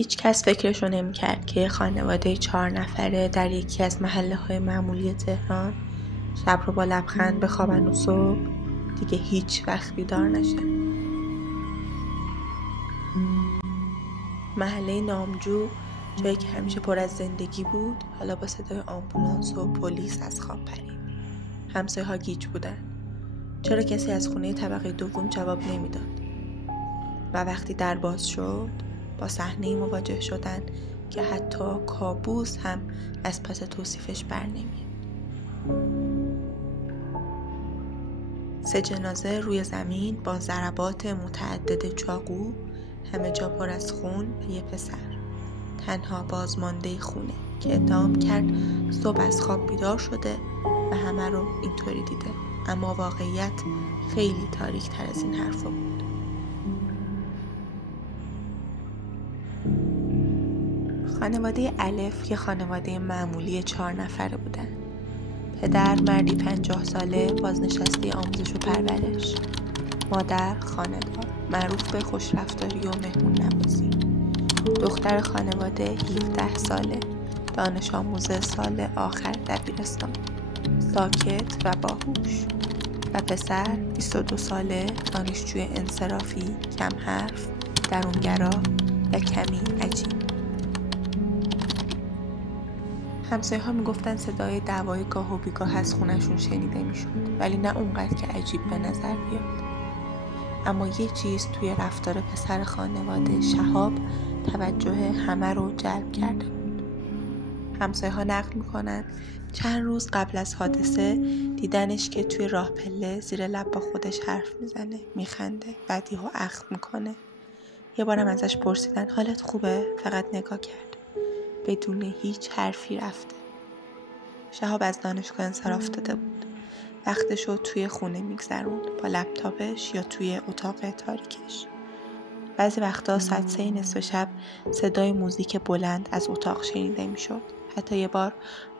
هیچ کس فکرشو نمی‌کرد که خانواده 4 نفره در یکی از محله‌های معمولی تهران شب رو با لبخند بخوابن و صبح دیگه هیچ وقت بیدار نشن. محله نامجو، جایی که همیشه پر از زندگی بود، حالا با صدای آمبولانس و پلیس از خواب پرید. همسایه‌ها گیج بودن. چرا کسی از خونه طبقه دوم جواب نمیداد؟ و وقتی در باز شد، با صحنه‌ای مواجه شدن که حتی کابوس هم از پس توصیفش بر نمیاد. 3 جنازه روی زمین با ضربات متعدد چاقو، همه جا پر از خون و یه پسر تنها بازمانده خونه که ادعا کرد صبح از خواب بیدار شده و همه رو اینطوری دیده، اما واقعیت خیلی تاریک تر از این حرفا بود. خانواده الف یه خانواده معمولی 4 نفره بودن. پدر مردی 50 ساله بازنشسته آموزش و پرورش، مادر خانه‌دار معروف به خوشرفتاری و مهمون نوازی، دختر خانواده 17 ساله دانش آموز سال آخر دبیرستان، ساکت و باهوش، و پسر 22 ساله دانشجوی انصرافی، کم حرف، درونگرا و کمی عجیب. همسایه‌ها میگفتن صدای دعوای گاه و بیگاه از خونشون شنیده میشد، ولی نه اونقدر که عجیب به نظر بیاد. اما یه چیز توی رفتار پسر خانواده شهاب توجه همه رو جلب کرده بود. همسایه‌ها نقل میکنن چند روز قبل از حادثه دیدنش که توی راه پله زیر لب با خودش حرف میزنه، میخنده، بدیهو اخم میکنه. یه بارم ازش پرسیدن حالت خوبه؟ فقط نگاه کرد. بدون هیچ حرفی رفته. شهاب از دانشگاه انصراف داده بود. وقتشو توی خونه میگذروند با لپتاپش یا توی اتاق تاریکش. بعضی وقتا ساعت 3 نصف شب صدای موزیک بلند از اتاق شنیده میشد. حتی یه بار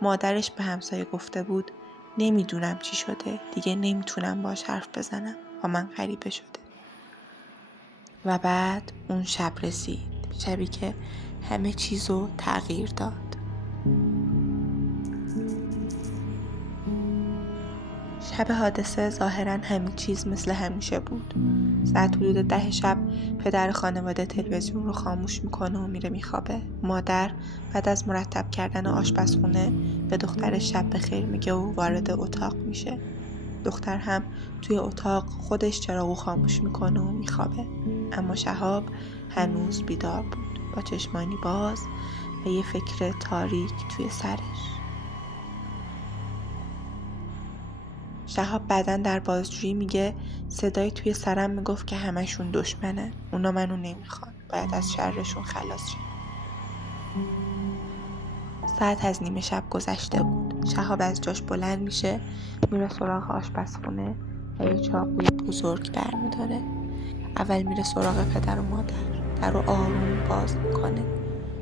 مادرش به همسایه گفته بود نمیدونم چی شده، دیگه نمیتونم باش حرف بزنم، با من غریبه شده. و بعد اون شب رسید، شبی که همه چیزو تغییر داد. شب حادثه ظاهراً همه چیز مثل همیشه بود. ساعت حدود 10 شب پدر خانواده تلویزیون رو خاموش میکنه و میره میخوابه. مادر بعد از مرتب کردن آشپزخونه به دخترش شب بخیر میگه و وارد اتاق میشه. دختر هم توی اتاق خودش چراغو خاموش میکنه و میخوابه. اما شهاب هنوز بیدار بود، با چشمانی باز و یه فکر تاریک توی سرش. شهاب بعداً در بازجویی میگه صدای توی سرم میگفت که همشون دشمنن، اونا منو نمیخوان، باید از شرشون خلاص شم. ساعت از نیمه شب گذشته بود. شهاب از جاش بلند میشه، میره سراغ آشپزخونه و یه چاقوی بزرگ برمیداره. اول میره سراغ پدر و مادر، در رو آروم باز میکنه،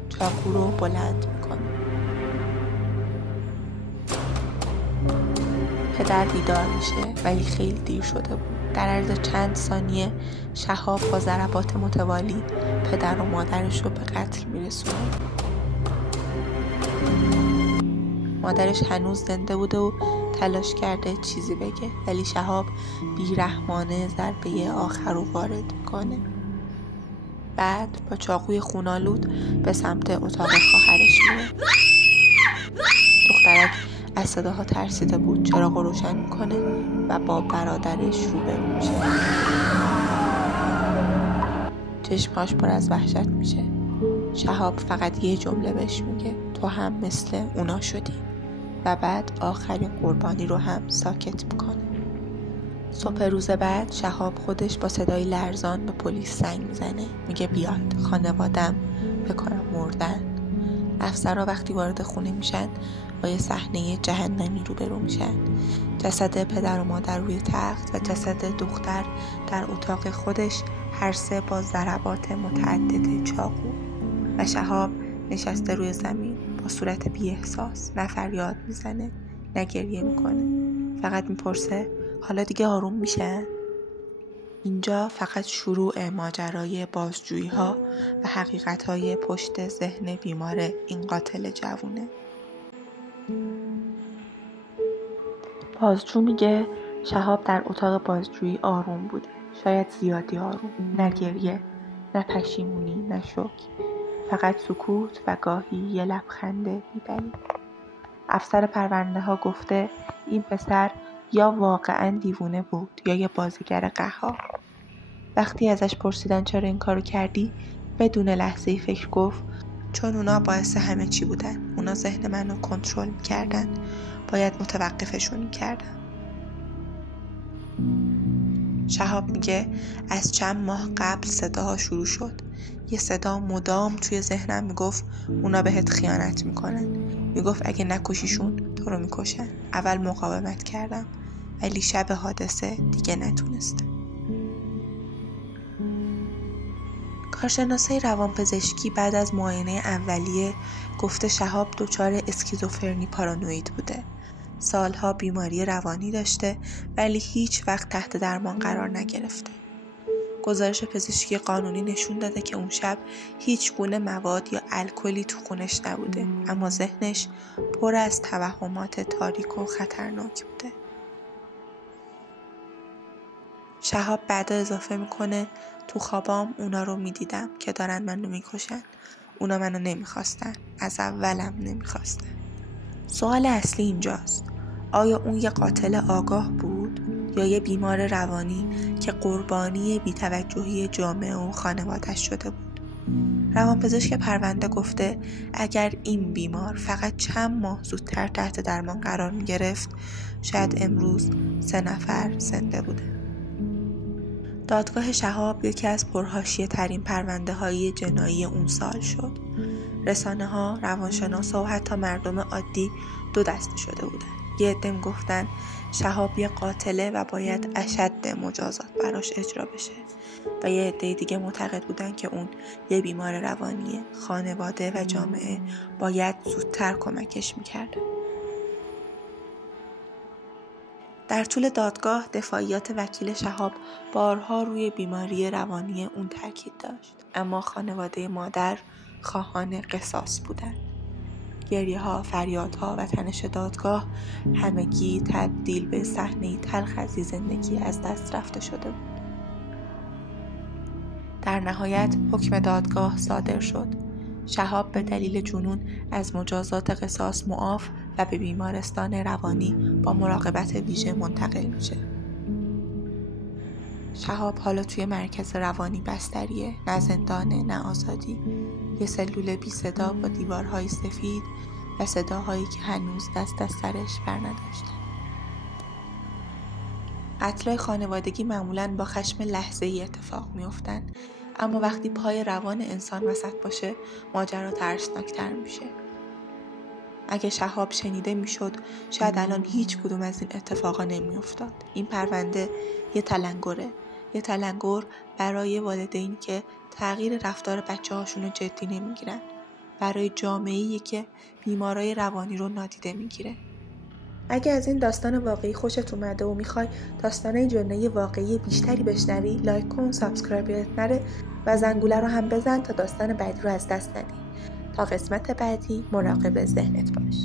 چاقو رو بلند میکنه. پدر بیدار میشه ولی خیلی دیر شده بود. در عرض چند ثانیه شهاب با ضربات متوالی پدر و مادرش رو به قتل میرسونه. مادرش هنوز زنده بوده و تلاش کرده چیزی بگه، ولی شهاب بیرحمانه ضربه آخر رو وارد میکنه. بعد با چاقوی خونالود به سمت اتاق خواهرش میره. دخترک از صداها ترسیده بود، چراغ رو روشن میکنه و با برادرش روبرو میشه. چشماش پر از وحشت میشه. شهاب فقط یه جمله بهش میگه تو هم مثل اونا شدی، و بعد آخرین قربانی رو هم ساکت میکنه. صبح روز بعد شهاب خودش با صدای لرزان به پلیس زنگ میزنه، میگه بیاد، خانوادم بکنم مردن. افسرها وقتی وارد خونه میشن با یه صحنه جهنمی روبرو میشن. جسد پدر و مادر روی تخت و جسد دختر در اتاق خودش، هر سه با ضربات متعدد چاقو، و شهاب نشسته روی زمین با صورت بی احساس، نه فریاد میزنه نه گریه میکنه، فقط میپرسه حالا دیگه آروم میشه؟ اینجا فقط شروع ماجرای بازجویی‌ها و حقیقت‌های پشت ذهن بیمار این قاتل جوونه. بازجو میگه شهاب در اتاق بازجویی آروم بوده. شاید زیادی آروم. نه گریه، نه پشیمونی، نه شوک. فقط سکوت و گاهی یه لبخند بی‌دلیل. افسر پرونده ها گفته این پسر یا واقعا دیوونه بود یا یه بازیگر قهار. وقتی ازش پرسیدن چرا این کارو کردی، بدون لحظه‌ای فکر گفت چون اونا باعث همه چی بودن. اونا ذهن منو کنترل می‌کردن. باید متوقفشون می‌کردم. شهاب میگه از چند ماه قبل صداها شروع شد. یه صدا مدام توی ذهنم میگفت اونا بهت خیانت میکنن. میگفت اگه نکشیشون تو رو میکشن. اول مقاومت کردم ولی شب حادثه دیگه نتونستم. کارشناسای روانپزشکی بعد از معاینه اولیه گفته شهاب دچار اسکیزوفرنی پارانوید بوده. سالها بیماری روانی داشته ولی هیچ وقت تحت درمان قرار نگرفته. گزارش پزشکی قانونی نشون داده که اون شب هیچ گونه مواد یا الکلی تو خونش نبوده، اما ذهنش پر از توهمات تاریک و خطرناک بوده. شهاب بعدا اضافه میکنه تو خوابام اونا رو میدیدم که دارن منو میکشن. اونا منو نمیخواستن. از اولم نمیخواستن. سوال اصلی اینجاست. آیا اون یه قاتل آگاه بود یا یه بیمار روانی که قربانی بی‌توجهی جامعه و خانواده‌اش شده بود؟ روانپزشک پرونده گفته اگر این بیمار فقط چند ماه زودتر تحت درمان قرار می‌گرفت شاید امروز 3 نفر زنده بودن. دادگاه شهاب یکی از پرحاشیه‌ترین پرونده‌های جنایی اون سال شد. رسانه‌ها، روانشناسا و حتی مردم عادی دو دسته شده بودن. یه عده میگفتن شهاب یه قاتله و باید اشد مجازات براش اجرا بشه و یه عده دیگه معتقد بودن که اون یه بیمار روانیه. خانواده و جامعه باید زودتر کمکش میکردن. در طول دادگاه دفاعیات وکیل شهاب بارها روی بیماری روانی اون تاکید داشت، اما خانواده مادر خواهان قصاص بودند. گریه‌ها، فریادها و تنش دادگاه همگی تبدیل به صحنه‌ای تلخ از زندگی از دست رفته شده بود. در نهایت حکم دادگاه صادر شد. شهاب به دلیل جنون از مجازات قصاص معاف و به بیمارستان روانی با مراقبت ویژه منتقل میشه. شهاب حالا توی مرکز روانی بستریه، نه زندانه، نه آزادی. یه سلول بی صدا با دیوارهای سفید و صداهایی که هنوز دست از سرش بر نداشتن. قتل‌های خانوادگی معمولاً با خشم لحظه‌ای اتفاق میافتن، اما وقتی پای روان انسان وسط باشه ماجرا ترسناکتر میشه. اگه شهاب شنیده میشد شاید الان هیچ کدوم از این اتفاقا نمیافتاد. این پرونده یه تلنگره، یه تلنگر برای والدینی که تغییر رفتار بچه‌هاشون رو جدی نمیگیرن، برای جامعه‌ای که بیمارای روانی رو نادیده میگیره. اگه از این داستان واقعی خوشت اومده و میخوای داستانای جنایی واقعی بیشتری بشنوی، لایک کن، سابسکرایب یادت نره و زنگوله رو هم بزن تا داستان بعدی رو از دست ندی. تا قسمت بعدی مراقب ذهنت باش.